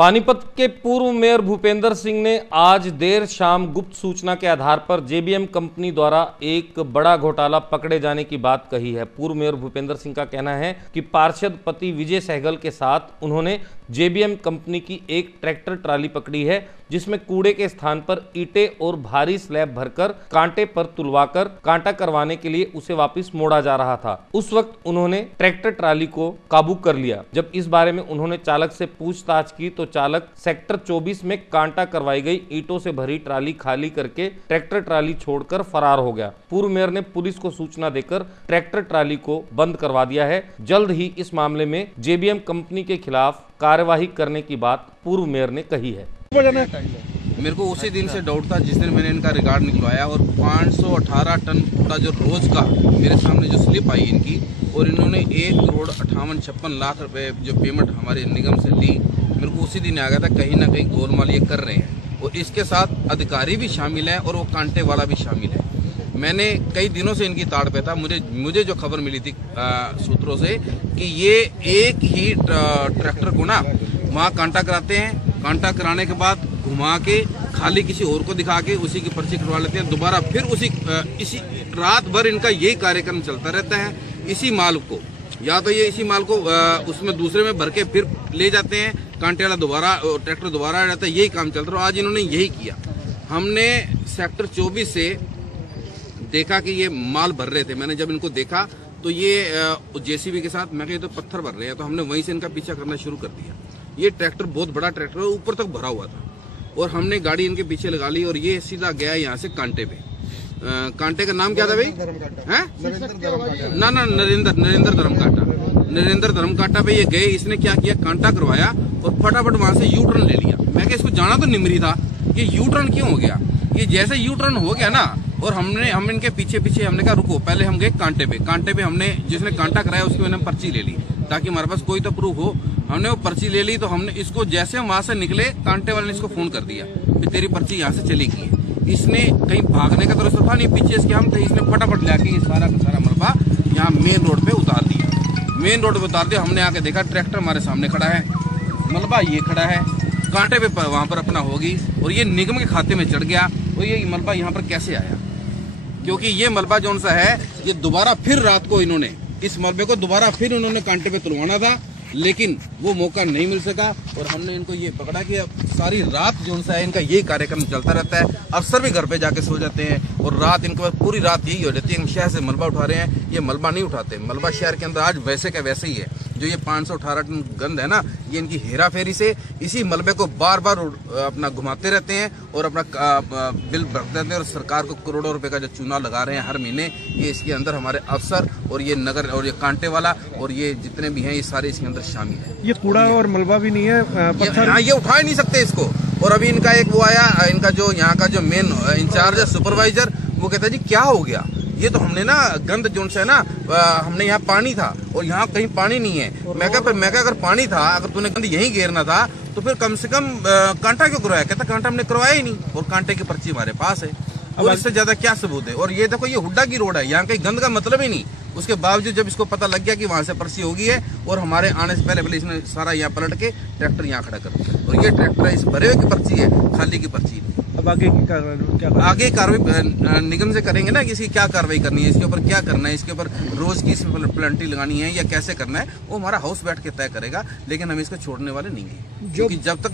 पानीपत के पूर्व मेयर भूपेंद्र सिंह ने आज देर शाम गुप्त सूचना के आधार पर जेबीएम कंपनी द्वारा एक बड़ा घोटाला पकड़े जाने की बात कही है। पूर्व मेयर भूपेंद्र सिंह का कहना है कि पार्षद पति विजय सहगल के साथ उन्होंने जेबीएम कंपनी की एक ट्रैक्टर ट्राली पकड़ी है, जिसमें कूड़े के स्थान पर ईंटें और भारी स्लैब भरकर कांटे पर तुलवाकर कांटा करवाने के लिए उसे वापस मोड़ा जा रहा था। उस वक्त उन्होंने ट्रैक्टर ट्राली को काबू कर लिया। जब इस बारे में उन्होंने चालक से पूछताछ की तो चालक सेक्टर 24 में कांटा करवाई गई ईंटों से भरी ट्राली खाली करके ट्रैक्टर ट्राली छोड़कर फरार हो गया। पूर्व मेयर ने पुलिस को सूचना देकर ट्रैक्टर ट्राली को बंद करवा दिया है। जल्द ही इस मामले में जेबीएम कंपनी के खिलाफ कार्यवाही करने की बात पूर्व मेयर ने कही है। मेरे को उसी दिन से डाउट था जिस दिन मैंने इनका रिकॉर्ड निकलवाया और 518 टन कूड़ा जो रोज का मेरे सामने जो स्लिप आई इनकी, और इन्होंने 1,58,56,00,000 रुपए जो पेमेंट हमारे निगम से ली, मेरे को उसी दिन आ गया था कहीं ना कहीं गोलमाल ये कर रहे हैं और इसके साथ अधिकारी भी शामिल है और वो कांटे वाला भी शामिल है। मैंने कई दिनों से इनकी ताड़ पे था। मुझे जो खबर मिली थी सूत्रों से कि ये एक ही ट्रैक्टर को ना वहाँ कांटा कराते हैं, कांटा कराने के बाद घुमा के खाली किसी और को दिखा के उसी की पर्ची कटवा लेते हैं। दोबारा फिर इसी रात भर इनका यही कार्यक्रम चलता रहता है। इसी माल को या तो ये इसी माल को उसमें दूसरे में भर के फिर ले जाते हैं, कांटे वाला दोबारा ट्रैक्टर दोबारा आ जाता है, यही काम चलता रहा। आज इन्होंने यही किया। हमने सेक्टर 24 से देखा कि ये माल भर रहे थे। मैंने जब इनको देखा तो ये जेसीबी के साथ मैं कहीं तो पत्थर भर रहे हैं, तो हमने वहीं से इनका पीछा करना शुरू कर दिया। ये ट्रैक्टर बहुत बड़ा ट्रैक्टर ऊपर तक भरा हुआ था और हमने गाड़ी इनके पीछे लगा ली और ये सीधा गया यहाँ से कांटे पे। कांटे का नाम क्या था भाई? ना नरेंद्र धर्म कांटा पे ये गए। इसने क्या किया, कांटा करवाया और फटाफट वहां से यू टर्न ले लिया। मैं क्या इसको जाना तो निमरी था, ये यू टर्न क्यों हो गया? ये जैसे यू टर्न हो गया ना, और हम इनके पीछे हमने कहा रुको, पहले हम गए कांटे पे हमने जिसने कांटा कराया उसकी मैंने पर्ची ले ली ताकि हमारे पास कोई तो प्रूफ हो। हमने वो पर्ची ले ली तो हमने इसको जैसे हम वहां से निकले, कांटे वाले ने इसको फोन कर दिया कि तेरी पर्ची यहाँ से चली गई है। इसने कहीं भागने का तो रास्ता था नहीं, पीछे इसके हम थे। इसने फटाफट लाके ये सारा का सारा मलबा यहाँ मेन रोड पे उतार दिया। हमने आके देखा ट्रैक्टर हमारे सामने खड़ा है, मलबा ये खड़ा है, कांटे पे वहां पर अपना होगी और ये निगम के खाते में चढ़ गया। और ये मलबा यहाँ पर कैसे आया? क्योंकि ये मलबा जो सा है ये दोबारा फिर रात को इन्होंने इस मलबे को दोबारा फिर उन्होंने कांटे पे तुलवाना था, लेकिन वो मौका नहीं मिल सका और हमने इनको ये पकड़ा कि अब सारी रात जो सा है इनका यही कार्यक्रम चलता रहता है। अफसर भी घर पे जाके सो जाते हैं और रात इनके पास पूरी रात यही हो जाती है। हम शहर से मलबा उठा रहे हैं, ये मलबा नहीं उठाते। मलबा शहर के अंदर आज वैसे का वैसे ही है। जो ये 518 टन गंद है ना, ये इनकी हेरा फेरी से इसी मलबे को बार बार अपना घुमाते रहते हैं और अपना बिल भर देते हैं और सरकार को करोड़ों रुपए का जो चूना लगा रहे हैं हर महीने, ये इसके अंदर हमारे अफसर और ये नगर और ये कांटे वाला और ये जितने भी हैं ये सारे इसके अंदर शामिल है। ये कूड़ा और मलबा भी नहीं है, पत्थर ये उठा ही नहीं सकते इसको। और अभी इनका एक वो आया, इनका जो यहाँ का जो मेन इंचार्ज है सुपरवाइजर, वो कहता है जी क्या हो गया, ये तो हमने ना गंद जो है ना, हमने यहाँ पानी था और यहाँ कहीं पानी नहीं है। मैं क्या अगर पानी था, अगर तूने गंद यहीं घेरना था तो फिर कम से कम कांटा क्यों करवाया? कहता कांटा हमने करवाया ही नहीं और कांटे की पर्ची हमारे पास है और इससे ज्यादा क्या सबूत है? और ये देखो ये हुड्डा की रोड है, यहाँ कहीं गंद का मतलब ही नहीं। उसके बावजूद जब इसको पता लग गया कि वहां से पर्ची होगी है और हमारे आने से पहले इसने सारा यहाँ पलट के ट्रैक्टर यहाँ खड़ा कर दिया और ये ट्रैक्टर इस भरे हुए की पर्ची है, खाली की पर्ची नहीं। अब आगे की क्या आगे कार्रवाई निगम से करेंगे ना कि इसकी क्या कार्रवाई करनी है, इसके ऊपर क्या करना है, इसके ऊपर रोज की इसमें पेनल्टी लगानी है या कैसे करना है, वो हमारा हाउस बैठ के तय करेगा। लेकिन हम इसको छोड़ने वाले नहीं है, क्योंकि जब तक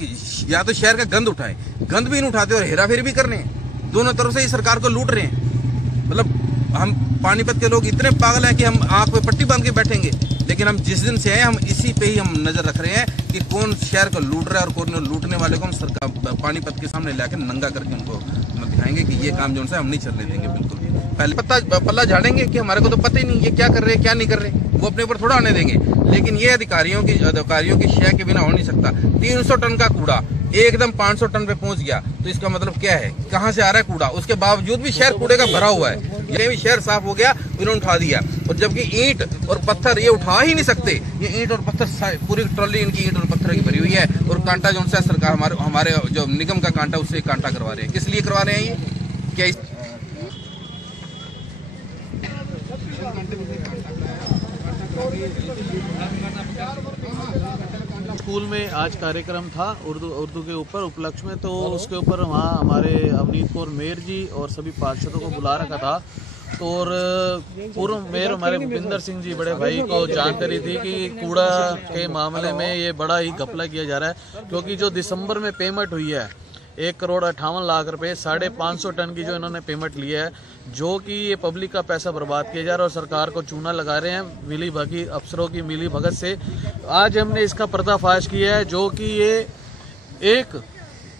या तो शहर का गंद उठाए, गंद भी नहीं उठाते और हेराफेरी भी कर रहे हैं। दोनों तरफ से ही सरकार को लूट रहे हैं। मतलब हम पानीपत के लोग इतने पागल हैं कि हम आंख पे पट्टी बांध के बैठेंगे, लेकिन हम जिस दिन से आए हम इसी पे ही हम नजर रख रहे हैं कि कौन शहर को लूट रहा है और कौन लूटने वाले को हम सरकार पानीपत के सामने लाकर नंगा करके उनको दिखाएंगे कि ये काम जो है हम नहीं चलने देंगे बिल्कुल भी। पहले पल्ला झाड़ेंगे कि हमारे को तो पता ही नहीं ये क्या कर रहे हैं क्या नहीं कर रहे, वो अपने ऊपर थोड़ा आने देंगे। लेकिन ये अधिकारियों की शय के बिना हो नहीं सकता। 300 टन का कूड़ा एकदम 500 टन पे पहुंच गया तो इसका मतलब क्या है? कहां से आ रहा है कूड़ा? उसके बावजूद भी शहर कूड़े का भरा हुआ है। ये भी शहर साफ हो गया, इन्होंने उठा दिया। और जबकि ईंट और पत्थर ये उठा ही नहीं सकते। ये ईंट और पत्थर पूरी ट्रॉली इनकी ईंट और पत्थर की भरी हुई है और कांटा जो है सरकार हमारे जो निगम का कांटा उससे कांटा करवा रहे हैं। किस लिए करवा रहे हैं ये? क्या स्कूल में आज कार्यक्रम था उर्दू के ऊपर उपलक्ष्य में, तो उसके ऊपर वहाँ हमारे अवनीत कौर मेयर जी और सभी पार्षदों को बुला रखा था। तो और पूर्व मेयर हमारे भूपिंदर सिंह जी बड़े भाई को जानकारी थी कि कूड़ा के मामले में ये बड़ा ही घपला किया जा रहा है, क्योंकि जो दिसंबर में पेमेंट हुई है 1,58,00,000 रुपए 550 टन की जो इन्होंने पेमेंट ली है, जो कि ये पब्लिक का पैसा बर्बाद किया जा रहा है और सरकार को चूना लगा रहे हैं मिली भगी अफसरों की मिली भगत से। आज हमने इसका पर्दाफाश किया है, जो कि ये एक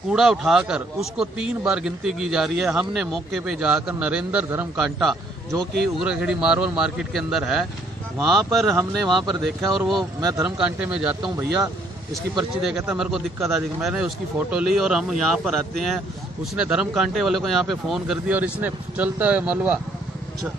कूड़ा उठाकर उसको 3 बार गिनती की जा रही है। हमने मौके पे जाकर नरेंद्र धर्म कांटा जो कि उग्रखेड़ी मार्बल मार्केट के अंदर है, वहाँ पर देखा और वो मैं धर्म कांटे में जाता हूँ, भैया इसकी पर्ची दे, कहता मेरे को दिक्कत आ रही। मैंने उसकी फ़ोटो ली और हम यहाँ पर आते हैं, उसने धर्म कांटे वाले को यहाँ पे फ़ोन कर दिया और इसने चलता है मलबा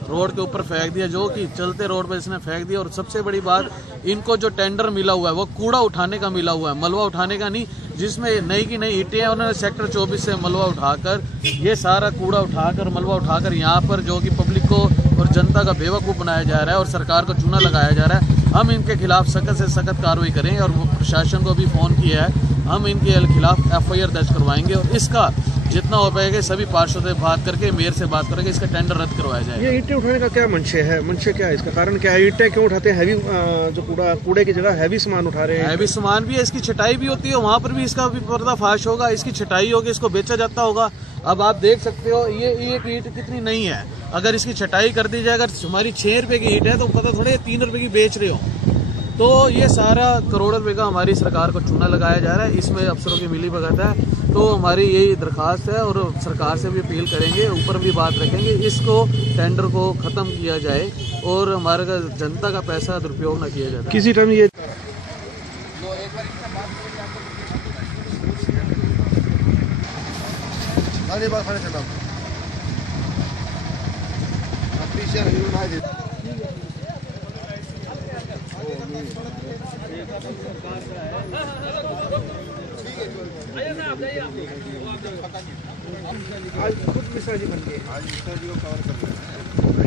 रोड के ऊपर फेंक दिया, जो कि चलते रोड पर इसने फेंक दिया। और सबसे बड़ी बात, इनको जो टेंडर मिला हुआ है वो कूड़ा उठाने का मिला हुआ है, मलबा उठाने का नहीं, जिसमें नई की नई ईंटें हैं। उन्होंने सेक्टर 24 से मलबा उठाकर ये सारा कूड़ा उठाकर मलबा उठाकर यहाँ पर जो कि पब्लिक को और जनता का बेवकूफ़ बनाया जा रहा है और सरकार को चूना लगाया जा रहा है। हम इनके खिलाफ सख्त से सख्त कार्रवाई करेंगे और प्रशासन को भी फ़ोन किया है, हम इनके खिलाफ FIR दर्ज करवाएंगे और इसका जितना हो पाएगा सभी पार्षदों से बात करके मेयर से बात करके इसका टेंडर रद्द करवाया जाएगा। ये ईंटें उठाने का क्या मंशे है? मंशे क्या है, इसका कारण क्या है? ईंटें क्यों उठाते हैं? हैवी जो कूड़े की जगह हैवी सामान उठा रहे हैं। हैवी सामान भी है, इसकी छटाई भी होती है, वहाँ पर भी इसका भी पर्दाफाश होगा, इसकी छटाई होगी, इसको बेचा जाता होगा। अब आप देख सकते हो ये एक ईंट कितनी नहीं है, अगर इसकी छटाई कर दी जाए, अगर हमारी 6 रुपए की ईंट है तो पता थोड़े 3 रुपए की बेच रहे हो। तो ये सारा करोड़ों रुपए का हमारी सरकार को चूना लगाया जा रहा है, इसमें अफसरों की मिली भगत है। तो हमारी यही दरख्वास्त है और सरकार से भी अपील करेंगे, ऊपर भी बात रखेंगे, इसको टेंडर को ख़त्म किया जाए और हमारे जनता का पैसा दुरुपयोग न किया जाए। किसी टाइम ये आज खुद मिश्रा जी बन गए, आज मिश्रा जी को कवर कर